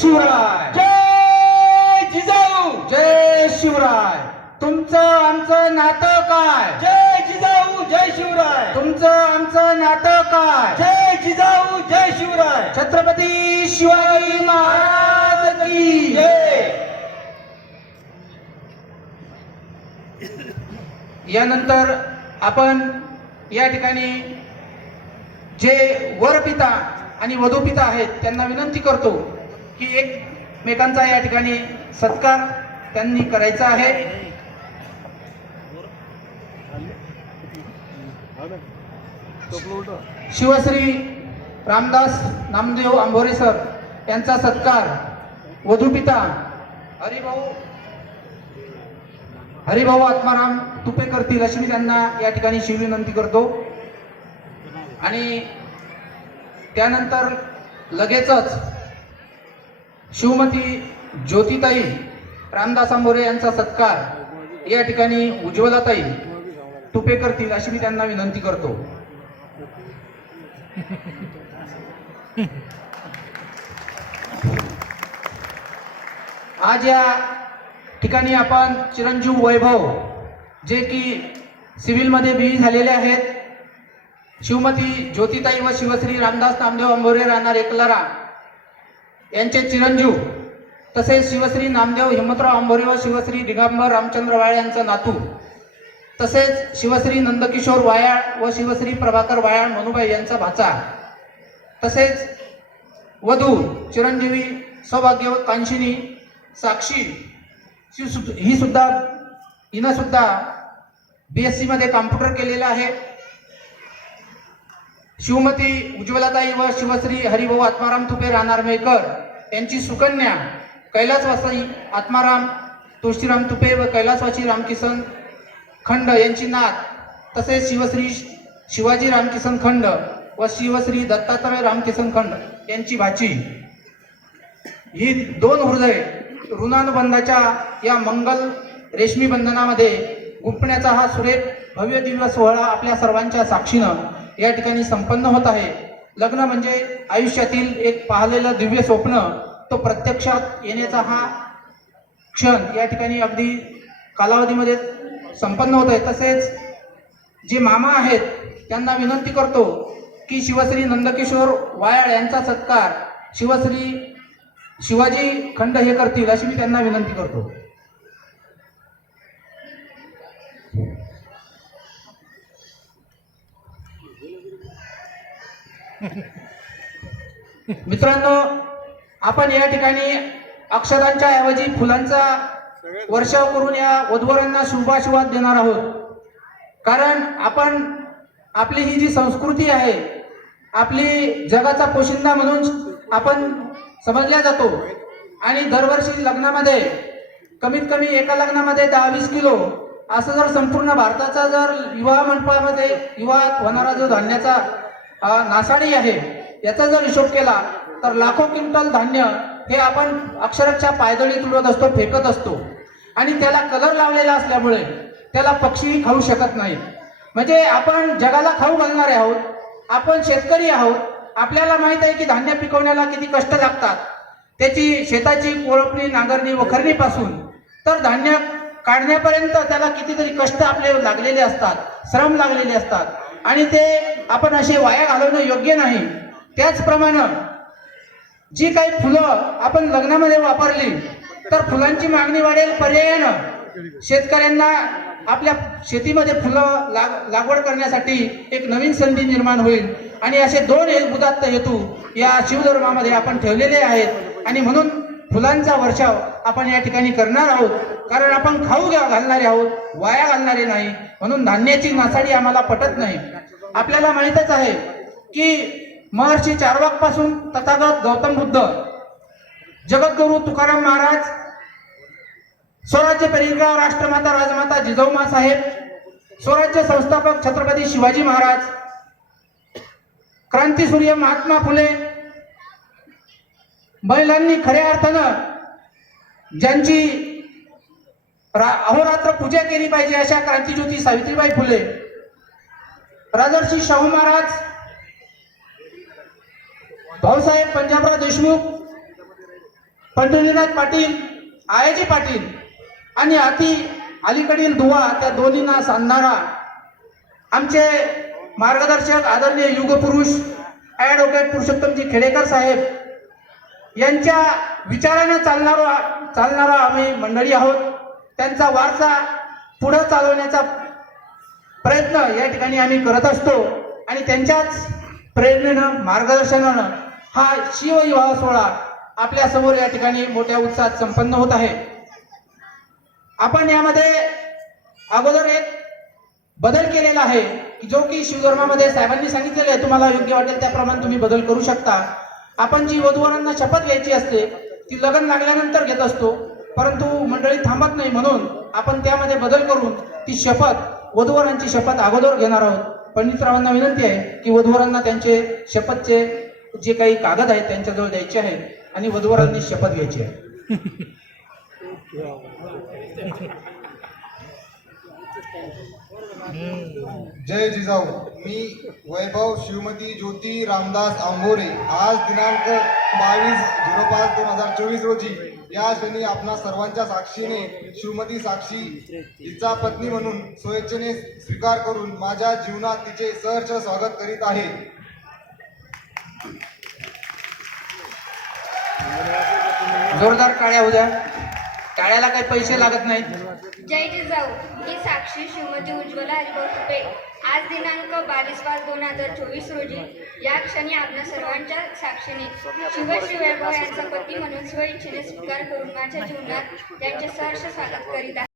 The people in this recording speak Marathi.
शिवराय। जय जिजाऊ। जय शिवराय। तुमचं आमचं नातं काय? जय जिजाऊ जय शिवराय। तुमचं आमचं नातं काय? जय जिजाऊ जय शिवराय। छत्रपती शिवाजी महाराज की जय। यानंतर आपण या ठिकाणी जे वरपिता आणि वधूपिता आहेत त्यांना विनंती करतो की एकमेकांचा या ठिकाणी सत्कार त्यांनी करायचा आहे. शिवश्री रामदास नामदेव आंभोरे सर यांचा सत्कार. वधूपिता हरिभाऊ हरिभाऊ आत्माराम तुपे करती अशी त्यांना या ठिकाणी शिवविनंती करतो. आणि त्यानंतर लगेचच शिवमती ज्योतिताई रामदास आंबोरे यांचा सत्कार या ठिकाणी उज्ज्वलाताई तुपे करतील अशी मी त्यांना विनंती करतो. आज या ठिकाणी आपण चिरंजीव वैभव जे की सिव्हिलमध्ये बी झालेले आहेत शिवमती ज्योतिताई व शिवश्री रामदास नामदेव अंबोरे राहणार एकलरा. यांचे चिरंजीव तसेच शिवश्री नामदेव हिमतराव अंबोरे व शिवश्री दिगंबर रामचंद्र वाळे यांचा नातू तसेच शिवश्री नंदकिशोर वायाळ व शिवश्री प्रभाकर वायाळ मनुबाई यांचा भाचा तसेच वधू चिरंजीवी सौभाग्य कांशिनी साक्षी शी ही सुद्धा हिनं सुद्धा बी एस सीमध्ये कॉम्प्युटर केलेलं आहे. शिवमती उज्ज्वलाताई व शिवश्री हरिभाऊ आत्माराम तुपे राहणार मेकर यांची सुकन्या कैलासवासी आत्माराम तुळशीराम तुपे व कैलासवासी रामकिसन खंड यांची नात. तसेच शिवश्री शिवाजी रामकिसन खंड व शिवश्री दत्तात्रय रामकिसन खंड यांची भाची. ही दोन हृदय ऋणानुबंधाच्या या मंगल रेशमी बंधनामध्ये गुंपण्याचा हा सुरेख भव्य दिव्य सोहळा आपल्या सर्वांच्या साक्षीनं या ठिकाणी संपन्न होत आहे. लग्न म्हणजे आयुष्यातील एक पाहिलेलं दिव्य स्वप्न तो प्रत्यक्षात येण्याचा हा क्षण या ठिकाणी अगदी कालावधीमध्ये संपन्न होत आहे तसेच जे मामा आहेत त्यांना विनंती करतो की शिवश्री नंदकिशोर वायाळ यांचा सत्कार शिवश्री शिवाजी खंड हे करतील अशी मी त्यांना विनंती करतो. मित्रांनो आपण या ठिकाणी अक्षरांच्या ऐवजी फुलांचा वर्षाव करून या वधवरांना शुभाशिवाद देणार आहोत. कारण आपण आपली ही जी संस्कृती आहे आपली जगाचा पोशिंदा म्हणून आपण समजल्या जातो. आणि दरवर्षी लग्नामध्ये कमीत कमी एका लग्नामध्ये दहा वीस किलो असं जर संपूर्ण भारताचा जर विवाह मंडपामध्ये युवा होणारा जो धान्याचा नासाडी आहे. याचा जर हिशोब केला तर लाखो क्विंटल धान्य हे आपण अक्षरशः पायदळी तुडत असतो फेकत असतो. आणि त्याला कलर लावलेला असल्यामुळे त्याला पक्षी खाऊ शकत नाही. म्हणजे आपण जगाला खाऊ घालणारे आहोत आपण शेतकरी आहोत आपल्याला माहीत आहे की धान्य पिकवण्याला किती कष्ट लागतात. त्याची शेताची कोळपणी नांगरणी वखरणीपासून तर धान्य काढण्यापर्यंत त्याला कितीतरी कष्ट आपले लागलेले असतात श्रम लागलेले असतात. आणि ते आपण असे वाया घालवणं योग्य नाही. त्याचप्रमाणे जी काही फुलं आपण लग्नामध्ये वापरली तर फुलांची मागणी वाढेल पर्यायानं. शेतकऱ्यांना आपल्या शेतीमध्ये फुलं लाग लागवड करण्यासाठी एक नवीन संधी निर्माण होईल. आणि असे दोन एक उदात्त हेतू या शिवधर्मामध्ये आपण ठेवलेले आहेत. आणि म्हणून फुलांचा वर्षाव आपण या ठिकाणी करणार आहोत. कारण आपण खाऊ घ्या घालणारे आहोत वाया घालणारे नाही. म्हणून धान्याची नासाडी आम्हाला पटत नाही. आपल्याला माहीतच आहे की महर्षी चारवाकपासून तथागत गौतम बुद्ध जगद्गुरु तुकाराम महाराज स्वराज्य परिग्रह राष्ट्रमाता राजमाता जिजाऊमा साहेब स्वराज्य संस्थापक छत्रपती शिवाजी महाराज क्रांतीसूर्य महात्मा फुले महिलांनी खऱ्या अर्थानं ज्यांची रा- अहोरात्र पूजा केली पाहिजे अशा क्रांतीज्योती सावित्रीबाई फुले. राजर्षी शाहू महाराज भाऊसाहेब पंजाबराव देशमुख पंढरीनाथ पाटील आयाजी पाटील आणि अति अलीकडील दुवा त्या दोन्हींना सांधणारा आमचे मार्गदर्शक आदरणीय युगपुरुष ॲडव्होकेट पुरुषोत्तमजी खेडेकर साहेब यांच्या विचाराने चालणारा चालणारा आम्ही मंडळी आहोत. त्यांचा वारसा पुढं चालवण्याचा प्रयत्न या ठिकाणी आम्ही करत असतो आणि त्यांच्याच प्रेरणेनं मार्गदर्शनानं हा शिवविवाह सोहळा आपल्यासमोर या ठिकाणी मोठ्या उत्साहात संपन्न होत आहे. आपण यामध्ये अगोदर एक बदल केलेला आहे की जो की शिवधर्मामध्ये साहेबांनी सांगितलेले आहे. तुम्हाला योग्य वाटेल त्याप्रमाणे तुम्ही बदल करू शकता. आपण जी वधूवरांना शपथ घ्यायची असते ती लग्न लागल्यानंतर घेत असतो. परंतु मंडळी थांबत नाही म्हणून आपण त्यामध्ये बदल करून ती शपथ वधूवरांची शपथ अगोदर घेणार आहोत. पंडितरावांना विनंती आहे की वधूवरांना त्यांचे शपथचे जे काही कागद आहेत त्यांच्याजवळ द्यायचे आहे आणि वधूवरांनी शपथ घ्यायची आहे. जय जिजाऊ. मी वैभव श्रीमती ज्योती रामदास आंबोरे. आज दिनांक बावीस झिरो पाच दोन हजार चोवीस रोजी या क्षणी आपणा सर्वांच्या साक्षीने श्रीमती साक्षी हिचा पत्नी म्हणून स्वेच्छेने स्वीकार करून माझ्या जीवनात तिचे सहर्ष स्वागत करीत आहे. जोरदार काळ्या उद्या. टाळ्याला काही पैसे लागत नाहीत. जय जिजाऊ ही साक्षी श्रीमती उज्ज्वला हरिभाऊ तुपे. आज दिनांक बावीस पाच दोन हजार चोवीस रोजी या क्षणी आपल्या सर्वांच्या साक्षीने शिवश्री वैभव यांचा पती म्हणून स्वेच्छेने स्वीकार करून माझ्या जीवनात त्यांचे सहर्ष स्वागत करीत आहे.